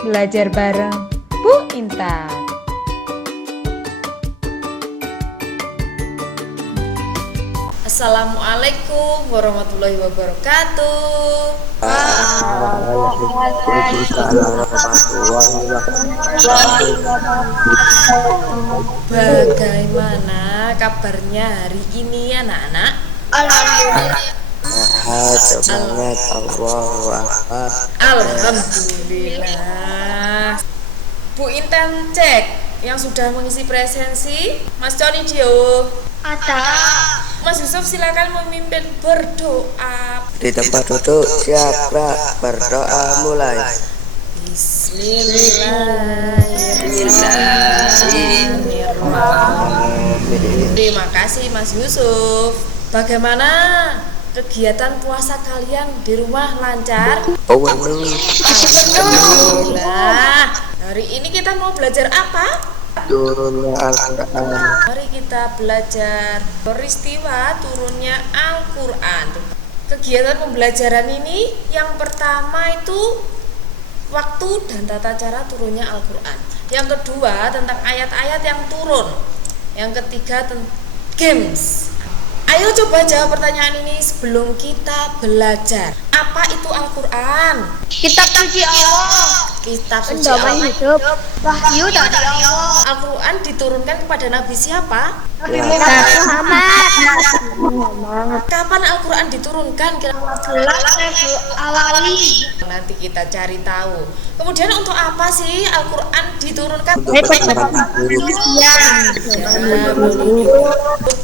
belajar bareng Bu Intan. Assalamualaikum warahmatullahi wabarakatuh. Bagaimana kabarnya hari ini anak-anak? Alhamdulillah. Bu Intan cek yang sudah mengisi presensi. Mas Coni Dio. Ada. Mas Yusuf silakan memimpin berdoa. Di tempat duduk siap, berdoa mulai. Bismillahirrahmanirrahim. Terima kasih Mas Yusuf. Bagaimana kegiatan puasa kalian di rumah, lancar? Alhamdulillah. Hari ini kita mau belajar apa? Turunnya Al-Quran. Mari kita belajar peristiwa turunnya Al-Quran. Kegiatan pembelajaran ini yang pertama itu waktu dan tata cara turunnya Al-Quran. Yang kedua tentang ayat-ayat yang turun. Yang ketiga tentang games. Ayo coba jawab pertanyaan ini sebelum kita belajar. Apa itu Al-Quran? Kitab suci Allah. Kitab suci Pedoman Allah. hidup. Wahyu dari Allah. Al-Quran diturunkan kepada Nabi siapa? Nabi Muhammad. Kapan Al-Quran diturunkan? Awali. Nanti kita cari tahu. Kemudian untuk apa sih Al-Quran diturunkan?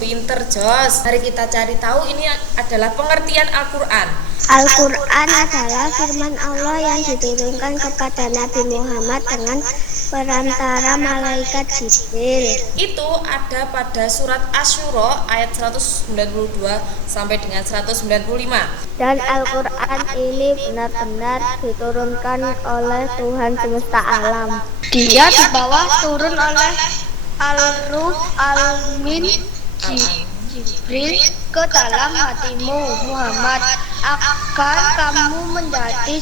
Pinter Jos. Mari kita cari tahu ini adalah pengertian Al-Quran. Al-Quran adalah firman Allah yang diturunkan kepada Nabi Muhammad dengan perantara malaikat Jibril. Itu ada pada surat Asy-Syura ayat 192 sampai dengan 195. Dan Al-Quran ini benar-benar diturunkan oleh Tuhan semesta alam. Dia di bawah turun oleh Al-Ruh Al-Min Jibril ke dalam hatimu Muhammad agar kamu menjadi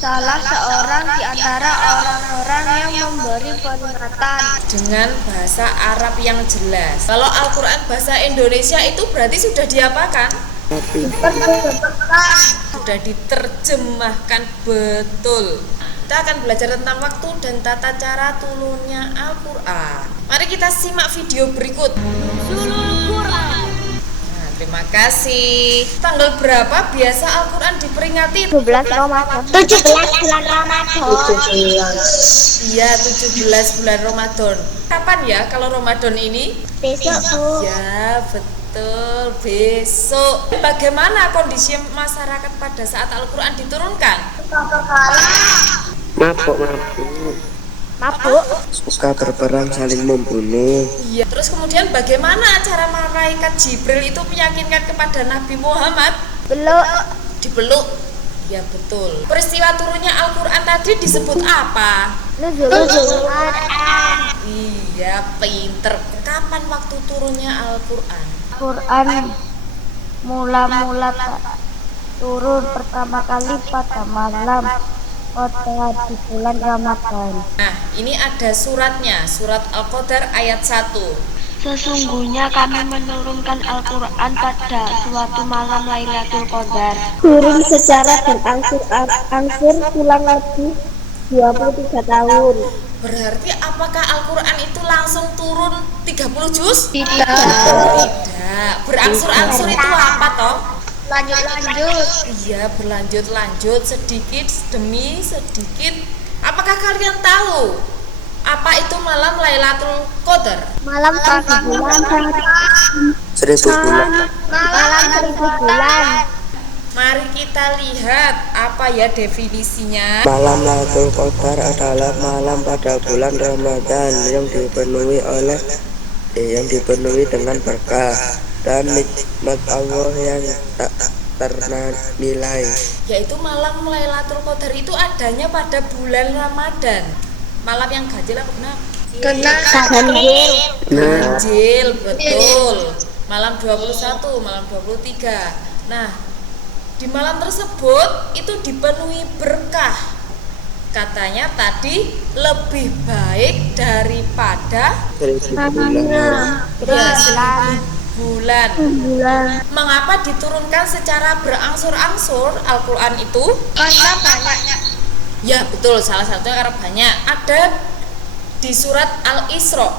salah seorang di antara orang-orang yang memberi peringatan Dengan bahasa Arab yang jelas. Kalau Al-Quran bahasa Indonesia itu berarti sudah diapakan? Sudah diterjemahkan betul. Kita akan belajar tentang waktu dan tata cara turunnya Al-Quran. Mari kita simak video berikut. Nah, terima kasih. Tanggal berapa biasa Al-Quran diperingati? 17 Ramadan 17 bulan Ramadan Iya, 17 bulan Ramadan. Kapan ya kalau Ramadan ini? besok Bu. Ya, betul, besok. Bagaimana kondisi masyarakat pada saat Al-Quran diturunkan? Mabuk Suka berperang, saling membunuh. Iya. Terus kemudian bagaimana cara malaikat Jibril itu meyakinkan kepada Nabi Muhammad? belum Dipeluk. Ya betul. Peristiwa turunnya Al-Quran tadi disebut apa? nuzul Quran. Iya, pinter. Kapan waktu turunnya Al-Quran? Quran mula-mula turun pertama kali pada malam pada di bulan Ramadan. Nah, ini ada suratnya, surat Al-Qadar ayat 1. Sesungguhnya kami menurunkan Al-Quran pada suatu malam Lailatul Qadar. Turun secara berangsur pulang lagi 23 tahun. Berarti apakah Al-Quran itu langsung turun 30 juz? Tidak. Berangsur-angsur itu apa toh? Lanjut. Iya, berlanjut-lanjut sedikit demi sedikit. Apakah kalian tahu apa itu malam Lailatul Qadar? Malam 1000 bulan. 1000 bulan. Malam 1000 bulan. Mari kita lihat apa ya definisinya. Malam Lailatul Qadar adalah malam pada bulan Ramadan yang dipenuhi dengan berkah dan nikmat Allah yang tak ternilai. Yaitu malam Lailatul Qadar itu adanya pada bulan Ramadan. Malam yang ganjil apa benar? Ganjil, betul. Malam 21, malam 23. Nah, di malam tersebut itu dipenuhi berkah. Katanya tadi lebih baik daripada 1000 bulan. bulan. Mengapa diturunkan secara berangsur-angsur Al-Quran itu? Karena banyak. Ya betul, salah satunya karena banyak. Ada di surat Al-Isra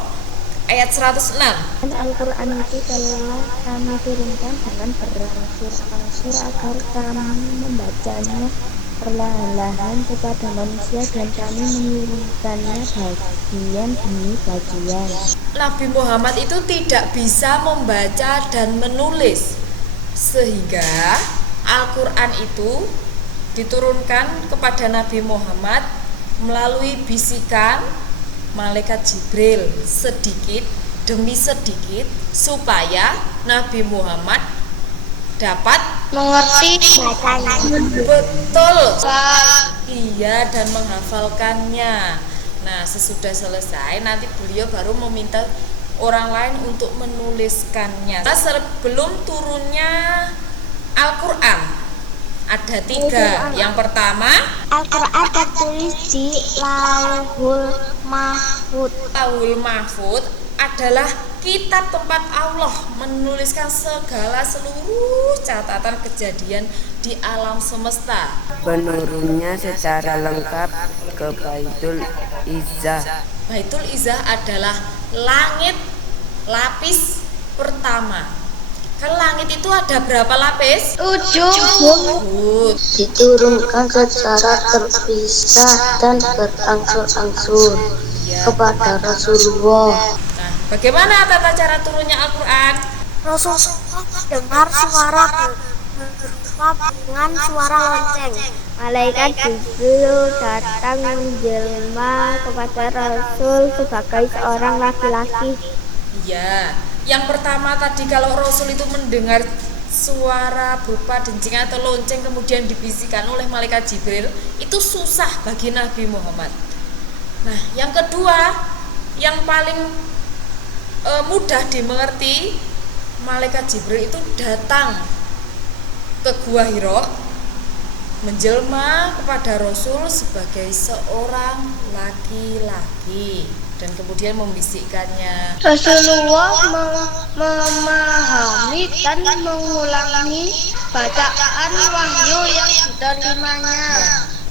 ayat 106. Dan Al-Quran itu telah kami turunkan dengan berangsur-angsur agar kami membacanya perlahan-lahan kepada manusia dan kami menurunkannya bagian demi bagian. Nabi Muhammad itu tidak bisa membaca dan menulis, sehingga Al-Quran itu diturunkan kepada Nabi Muhammad melalui bisikan malaikat Jibril sedikit demi sedikit, supaya Nabi Muhammad dapat Mengerti bacanya. betul, iya, dan menghafalkannya. Nah, sesudah selesai nanti beliau baru meminta orang lain untuk menuliskannya. Nah, sebelum turunnya Al-Quran ada 3. Yang pertama, Al-Quran tertulis di Lauhul Mahfuz. Lauhul Mahfuz adalah kitab tempat Allah menuliskan segala seluruh catatan kejadian di alam semesta. Penurunnya secara lengkap ke Baitul Izzah. Baitul Izzah adalah langit lapis pertama. Kan langit itu ada berapa lapis? 7. Diturunkan secara terpisah dan berangsur-angsur kepada Rasulullah. Nah, bagaimana tata cara turunnya Al-Quran? Rasulullah dengar suara berupa dengan suara lonceng. Malaikat Jibril datang menjelma kepada Rasul sebagai seorang laki-laki. Iya, yang pertama tadi kalau Rasul itu mendengar suara berupa dencingan atau lonceng kemudian dibisikkan oleh malaikat Jibril, itu susah bagi Nabi Muhammad. Nah, yang kedua, yang paling mudah dimengerti, malaikat Jibril itu datang ke Gua Hira menjelma kepada Rasul sebagai seorang laki-laki dan kemudian membisikkannya. Rasulullah memahami dan mengulangi bacaan wahyu yang diterimanya.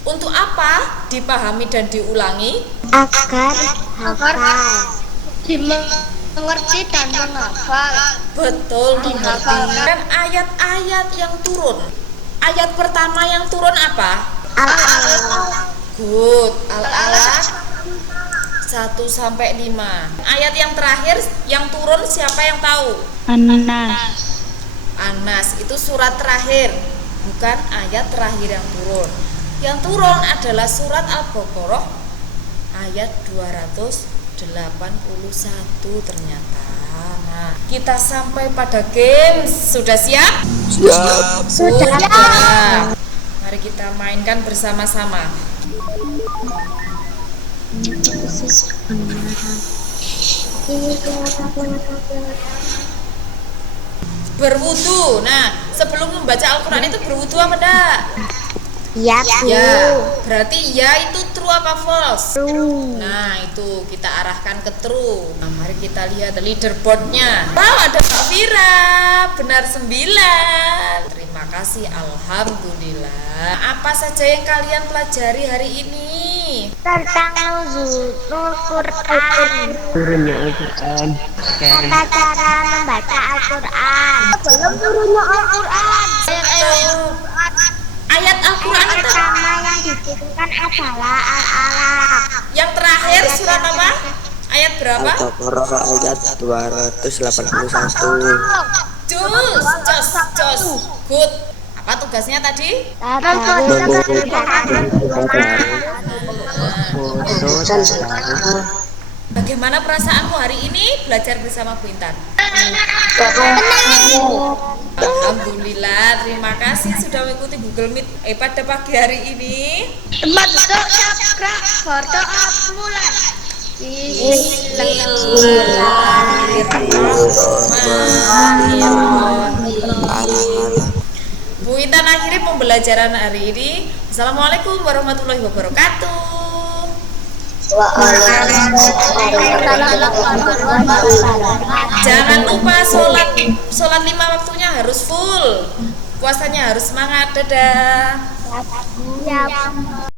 Untuk apa dipahami dan diulangi? Agar hafal. Dimengerti dan menghafal. Betul, menghafalkan ayat-ayat yang turun. Ayat pertama yang turun apa? Al-Alaq. Good, Al-Alaq 1 sampai 5. Ayat yang terakhir yang turun siapa yang tahu? Anas itu surat terakhir, bukan ayat terakhir yang turun. Yang turun adalah surat Al-Baqarah ayat 281 ternyata. Nah, kita sampai pada game. Sudah siap? Siap. Sudah. Mari kita mainkan bersama-sama. Berwudu. Nah, sebelum membaca Al-Quran itu berwudu apa enggak? Ya, Ya, berarti ya itu true apa false? Nah, itu kita arahkan ke true. Nah, mari kita lihat leaderboardnya. Wow, ada Mbak Vira, benar 9. Terima kasih, alhamdulillah. Apa saja yang kalian pelajari hari ini? tentang nuzulul Quran. Turunnya Al-Quran. Tata cara membaca Al-Quran. Belum turunnya Al-Quran. Ayat Al-Quran itu Pertama yang diturunkan adalah Al-Alaq. yang terakhir surat apa? Ayat berapa? Al-Baqarah ayat 281. Jos. Good. Apa tugasnya tadi? Bagaimana perasaanmu hari ini belajar bersama Bu Intan? Alhamdulillah, terima kasih sudah mengikuti Google Meet pada pagi hari ini. Teman duduk sabrak foto mulai. Bismillahirrahmanirrahim. Bu Intan akhiri pembelajaran hari ini. Assalamualaikum warahmatullahi wabarakatuh. Jangan lupa sholat 5 waktunya harus full. Puasanya harus semangat. Dadah. Ya.